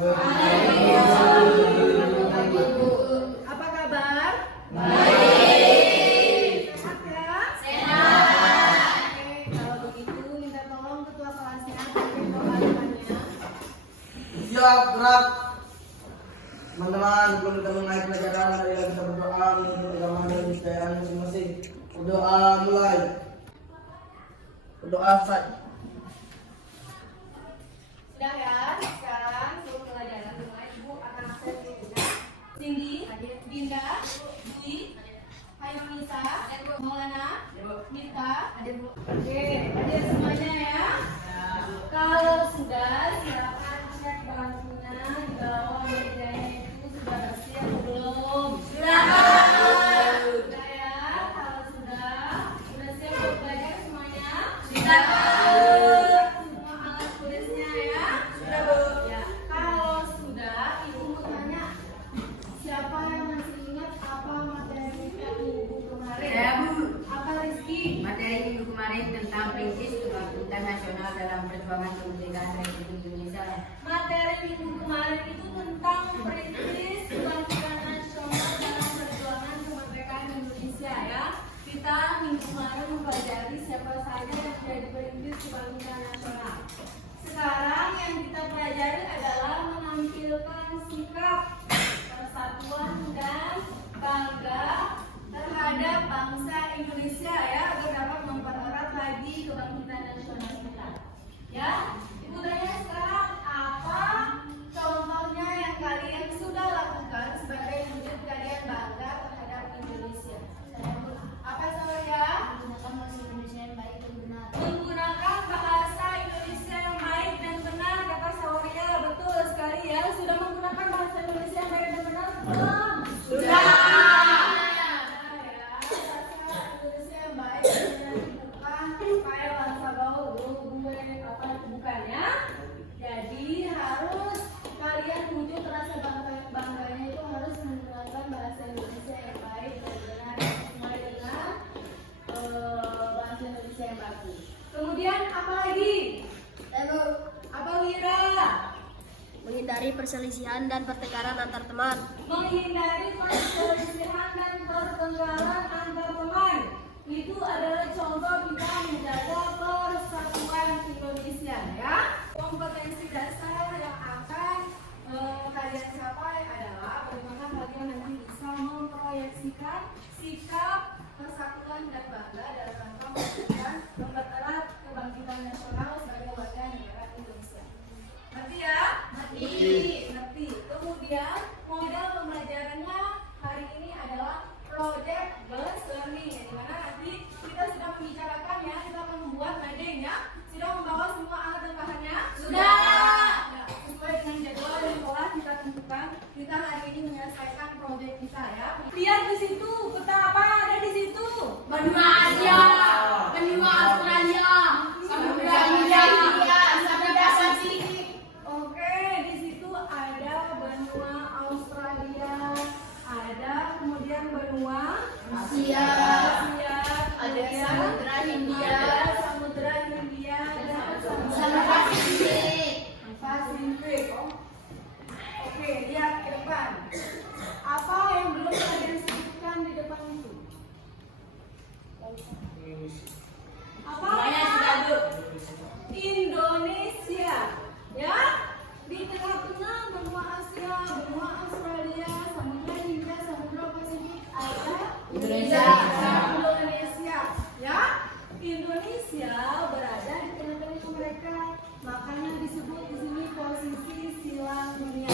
Apa kabar? Baik. Sehat ya? Sehat. Oke, kalau begitu minta tolong ketua kelasnya pimpin doa depannya. Siap, gerak. Teman-teman, sebelum kita mulai pelajaran, marilah kita berdoa menuntut agama dan kepercayaan masing-masing. Berdoa mulai. Berdoa saja. Sudah ya, sekarang sebelum pelajaran mulai, Ibu akan akses berikutnya. Cindy, Dinda, Dwi, Hayaminsa, Maulana, Mita. Oke, hadir semuanya ya. Kalau sudah, silakan cek bangkunya di bawah mejanya itu sudah bersih atau belum? Sudah ya. Kalau sudah siap untuk belajar semuanya? Sudah. Semua alat tulisnya ya? Sudah, Bu. Ya. Kalau sudah, Ibu mau tanya, siapa yang masih ingat apa materi minggu kemarin? Saya, Bu. Apa Rizky? Materi minggu kemarin tentang prinsip kebangkitan nasional dalam perjuangan kemerdekaan Republik Indonesia. Materi minggu kemarin itu tentang perintis kebangkitan nasional dalam perjuangan kemerdekaan Indonesia ya. Kita minggu kemarin mempelajari siapa saja yang menjadi perintis kebangkitan nasional. Sekarang yang kita pelajari adalah menampilkan sikap persatuan dan bangga terhadap bangsa Indonesia ya, agar dapat mempererat lagi kebangkitan nasional kita. Ya, Ibu tanya sekarang apa contohnya yang kalian sudah lakukan sebagai wujud kalian bangga terhadap Indonesia? Apa contohnya? Menggunakan bahasa Indonesia yang baik dan benar. Menggunakan bahasa Indonesia yang baik dan benar, kata Sauria. Betul sekali ya. Sudah menggunakan bahasa Indonesia yang baik dan benar belum? Sudah. Indonesia yang baik bukan supaya bahasa gaul bukan ya. Jadi harus kalian wujud rasa bangganya itu harus menggunakan bahasa Indonesia yang baik dan benar sesuai dengan bahasa Indonesia yang bagus. Kemudian apa lagi? Lalu apa Wira? Menghindari perselisihan dan pertengkaran antar teman. Menghindari perselisihan dan pertengkaran antar teman. Itu adalah contoh kita menjaga persatuan Indonesia ya. Kompetensi dasar yang akan kalian capai adalah bagaimana kalian nanti bisa memproyeksikan sikap persatuan dan bangga dalam rangka mewujudkan mempererat kebangkitan nasional sebagai warga negara Indonesia. Ngerti ya? Ngerti. Kemudian model pembelajarannya hari ini adalah project based learning, di mana nanti kita sudah membicarakan ya, kita akan membuat madenya. Sudah membawa semua alat dan bahannya? Sudah. Ya, sesuai dengan jadwal yang telah kita tentukan, kita hari ini menyelesaikan project kita ya. Lihat di situ, peta apa yang ada di situ? Benua Asia, benua Australia, Samudra Hindia, Samudra Pasifik. Oke, di situ ada benua Australia, ada kemudian benua Asia, ada Samudra Hindia, ada Samudra Hindia, ada Samudra Pasifik. Pasifik. Oke, lihat ke depan. Apa yang belum kalian sebutkan di depan itu? Apa? Semuanya sudah, Bu. Indonesia, ya, di tengah-tengah benua Asia, benua Australia, Samudra Hindia, Samudra Pasifik ada Indonesia. Indonesia, ya. Indonesia berada di tengah-tengah mereka, makanya disebut di sini posisi silang dunia.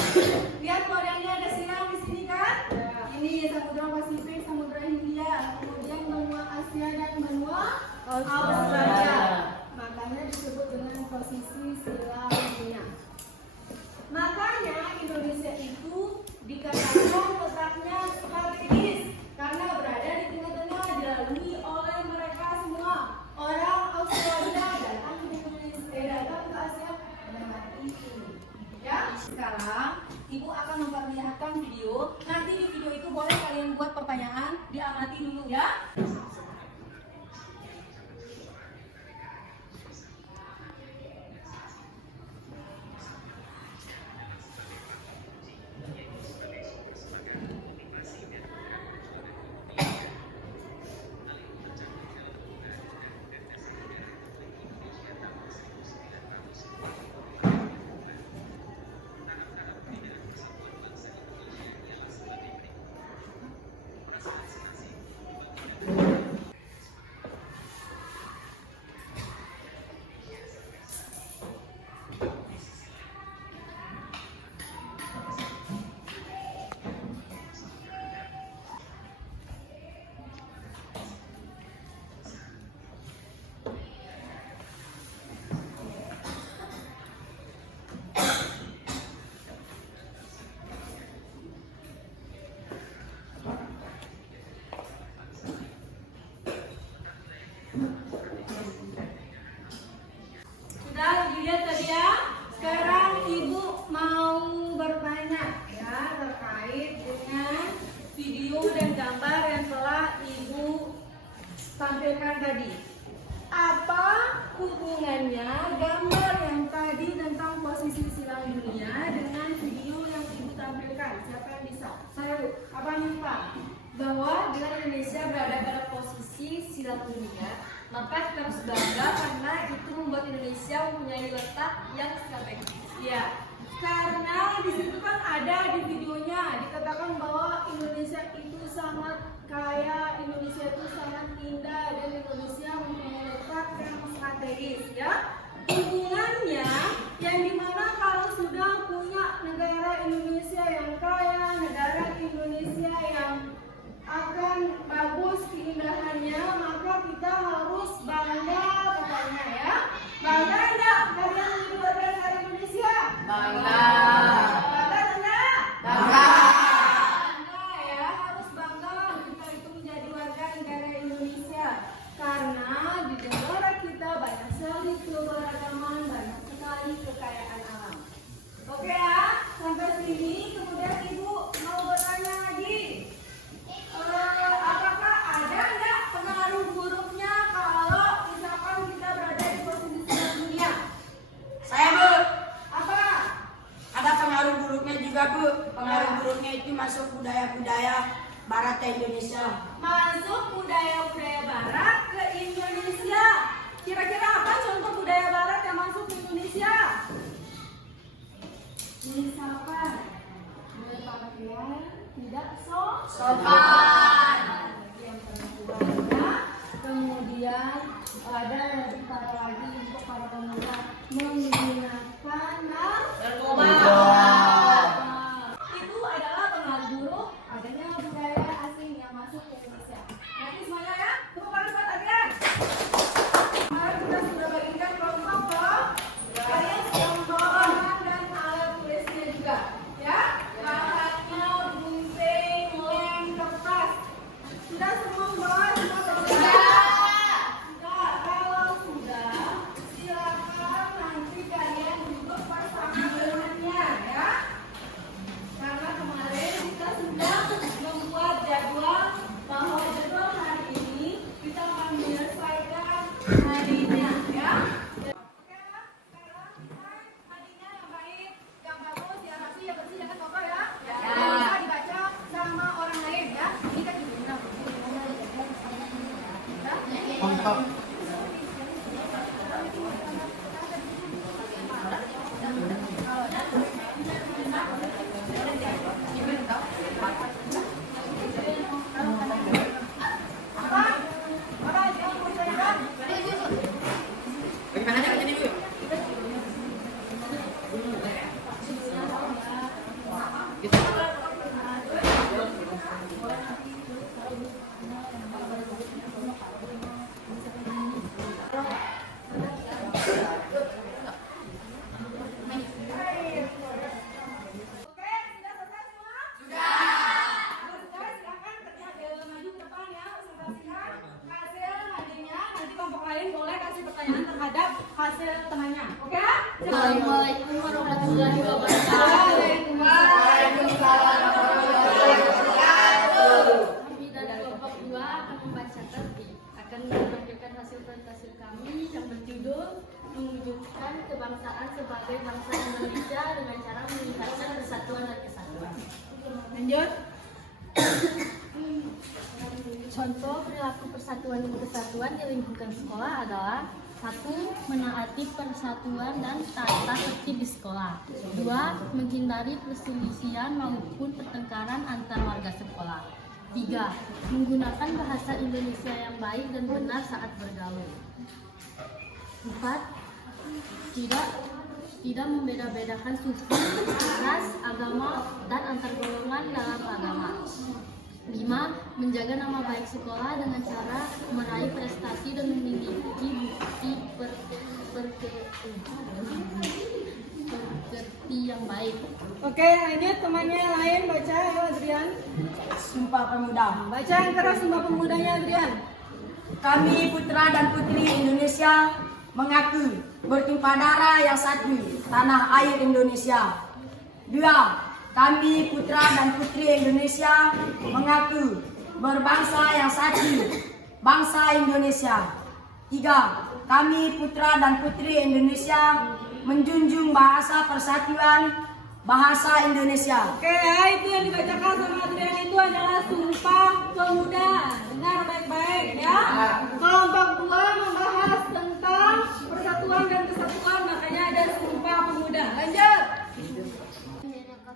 Lihat modelnya ada silang di sini kan? Ini Samudra Pasifik, Samudra Hindia, kemudian benua Asia dan benua Australia. Makanya disebut dengan posisi silang dunia. Makanya Indonesia itu dikatakan letaknya strategis karena berada di tengah-tengah, dilalui oleh mereka semua. Orang Australia datang ke Indonesia, datang ke Asia melewati ini. Ya, sekarang Ibu akan memperlihatkan video. Nanti di video itu boleh kalian buat pertanyaan, diamati dulu ya. kita harus bangga karena itu membuat Indonesia mempunyai letak yang strategis. Ya, karena di situ kan ada di videonya dikatakan bahwa Indonesia itu sangat kaya, Indonesia itu sangat indah, dan Indonesia mempunyai letak yang strategis. Ya, hubungannya yang dimana kalau sudah punya negara Indonesia yang kaya, negara Indonesia yang akan bagus keindahannya, maka kita harus bangga katanya ya. Bangga enggak kalian menjadi warga negara Indonesia? Bangga. Bangga enggak? Bangga. Bangga ya, harus bangga kita itu menjadi warga negara Indonesia. Karena di negara kita banyak sekali keberagaman, banyak sekali kekayaan alam. Oke ya, sampai sini. Kemudian Ibu mau bertanya lagi. Apakah ada nggak pengaruh buruknya kalau misalkan kita berada di posisi dunia? Saya, Bu. Apa? Ada pengaruh buruknya juga, Bu. Pengaruh buruknya itu masuk budaya-budaya barat Indonesia. Masuk budaya-budaya barat ke Indonesia. Kira-kira apa contoh budaya barat yang masuk ke Indonesia? Misalkan berpakaian tidak Sopan. yang perempuannya, kemudian ada yang lebih parah lagi untuk para pemuda menggunakan narkoba. Itu adalah pengaruh buruk adanya budaya asing yang masuk ke Indonesia. Nanti semuanya ya, tepuk tangan buat Adrian. Kemarin kita sudah bagikan kelompok ke kalian sudah membawa bahan dan alat tulisnya juga, ya. Bahannya gunting, lem, kertas. Sudah semua membawa semua sudah. Kalau sudah, silakan nanti kalian duduk bersama dengannya ya. Karena kemarin kita sudah membuat jadwal bahwa jadwal hari ini kita akan menyelesaikan harinya ya. Oke ya, sekarang mulai harinya yang baik, yang bagus, yang rapi, yang bersih, yang kokoh ya. Yang bisa dibaca sama orang lain ya. Ini kan juga Mantap. Bagaimana caranya, Bu? Oke, sudah selesai semua? Sudah selesai, silakan maju ke depan ya, presentasikan hasil hadiahnya. Nanti kelompok lain boleh kasih pertanyaan terhadap hasil tengahnya. Oke? Assalamualaikum warahmatullahi wabarakatuh. Waalaikumsalam. Kami dari kelompok 2 akan membacakan akan menampilkan hasil presentasi kami yang berjudul mewujudkan kebangsaan sebagai bangsa Indonesia dengan cara meningkatkan persatuan dan kesatuan. Lanjut. Contoh perilaku persatuan dan kesatuan di lingkungan sekolah adalah 1. Menaati persatuan dan tata tertib di sekolah. 2. Menghindari perselisihan maupun pertengkaran antar warga sekolah. 3. Menggunakan bahasa Indonesia yang baik dan benar saat bergaul. 4. Tidak membeda-bedakan suku, ras, agama, dan antar golongan dalam agama. 5. Menjaga nama baik sekolah dengan cara meraih prestasi dan memiliki bukti pekerti yang baik. Oke, lanjut temannya yang lain baca ya Adrian. Sumpah Pemuda. Baca yang keras Sumpah Pemudanya Adrian. Kami putra dan putri Indonesia mengaku bertumpah darah yang satu, tanah air Indonesia. 2. Kami putra dan putri Indonesia mengaku berbangsa yang satu, bangsa Indonesia. 3. Kami putra dan putri Indonesia menjunjung bahasa persatuan, bahasa Indonesia. Oke ya, itu yang dibacakan sama Adrian itu adalah Sumpah Pemuda. Dengar baik-baik ya. Kelompok 2 membahas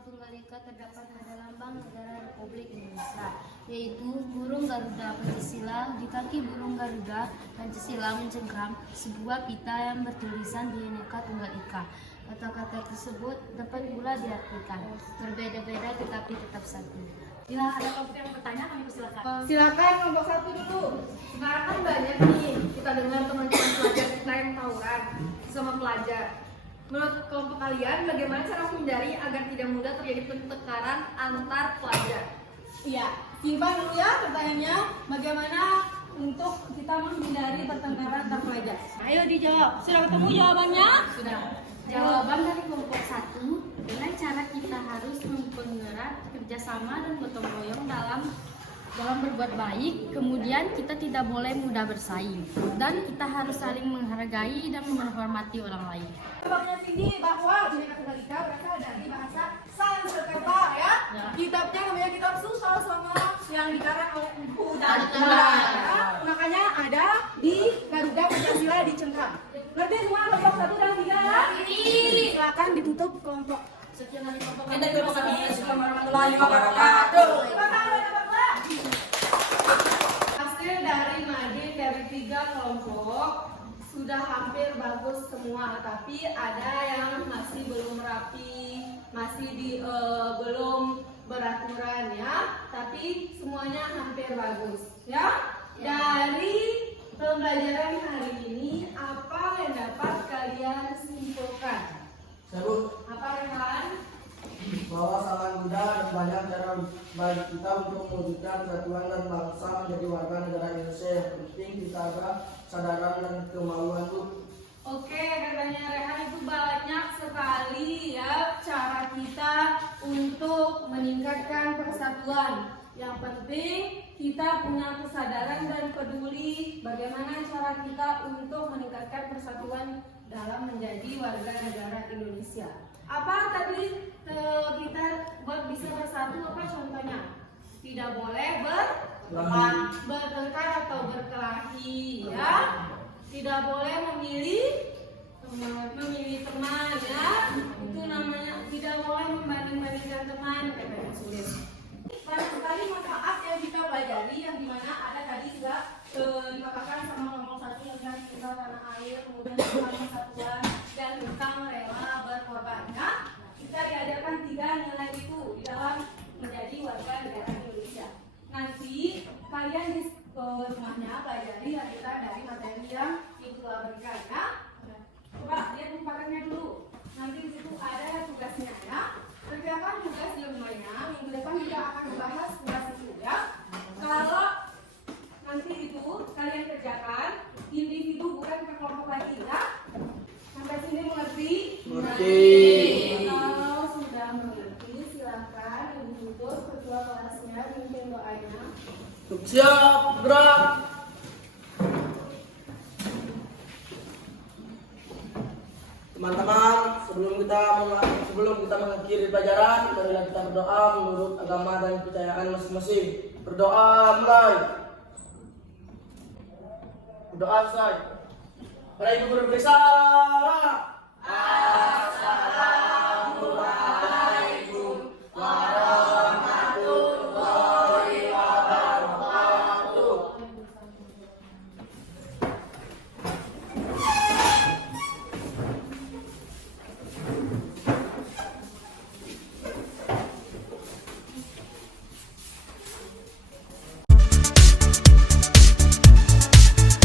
Tunggal Ika terdapat pada lambang negara Republik Indonesia, yaitu burung Garuda Pancasila. Di kaki burung Garuda Pancasila mencengkram sebuah pita yang bertulisan Bhinneka Tunggal Ika. Kata-kata tersebut dapat pula diartikan berbeda-beda tetapi tetap satu. Bila ada kelompok yang bertanya, kami persilakan. Silakan kelompok 1 dulu. Sekarang kan banyak nih kita dengar teman-teman pelajar kita yang tawuran sama pelajar. Menurut kelompok kalian, bagaimana cara menghindari agar tidak mudah terjadi pertengkaran antar pelajar? Iya, simpan dulu ya pertanyaannya. Bagaimana untuk kita menghindari pertengkaran antar pelajar? Ayo dijawab. Sudah ketemu jawabannya? Sudah. Jawaban dari kelompok 1, dengan cara kita harus mempererat kerjasama dan gotong royong dalam berbuat baik. Kemudian kita tidak boleh mudah bersaing dan kita harus saling menghargai dan menghormati orang lain. Sebabnya tinggi bahwa Bhinneka Tunggal Ika berasal dari bahasa Sanskerta ya. Kitabnya namanya kitab Sutasoma yang dikarang oleh Empu Dantara. Makanya ada di Garuda Pancasila dicengkram. Ngerti semua kelompok 1 dan 3 ya? Silakan ditutup kelompok. Sekian dari kelompok kami. Assalamualaikum warahmatullahi wabarakatuh. Hasil dari Madin dari 3 kelompok sudah hampir bagus semua, tapi ada yang masih belum rapi, masih belum beraturan ya. Tapi semuanya hampir bagus ya. Dari pembelajaran hari ini apa yang dapat kalian simpulkan? Sebut Apa Rehan? bahwa sangat mudah dan banyak cara bagi kita untuk mewujudkan persatuan dan bangsa menjadi warga negara Indonesia. Yang penting kita ada kesadaran dan kemauan tuh. Oke, katanya Rehan itu banyak sekali ya cara kita untuk meningkatkan persatuan. Yang penting kita punya kesadaran dan peduli bagaimana cara kita untuk meningkatkan persatuan dalam menjadi warga negara Indonesia. Apa tadi kita buat bisa bersatu, apa contohnya? Tidak boleh bertengkar atau berkelahi ya. Tidak boleh memilih teman ya. Itu namanya tidak boleh membanding-bandingkan teman, katanya sulit. Banyak sekali manfaat yang kita pelajari yang dimana ada tadi juga dipaparkan sama kelompok 1 tentang cinta tanah air, kemudian tentang persatuan dan tentang rela berkorban. Ya, kita diajarkan 3 nilai itu di dalam menjadi warga negara Indonesia. Nanti kalian di rumahnya pelajari kita dari materi yang ibu berikan ya. Coba lihat paparkannya dulu. Nanti di situ ada tugasnya ya. Kerjakan tugas di rumahnya. Minggu depan kita akan membahas tugas itu ya. Kalau nanti itu kalian kerjakan individu bukan ke kelompok lagi ya. Sampai sini mengerti? Mengerti. Kalau sudah mengerti silakan ibu tutur ketua kelasnya mungkin doanya. Siap, gerak. Teman-teman, sebelum kita mengakhiri pelajaran, marilah kita berdoa menurut agama dan kepercayaan masing-masing. Berdoa mulai. Berdoa selesai. Para ibu guru besar.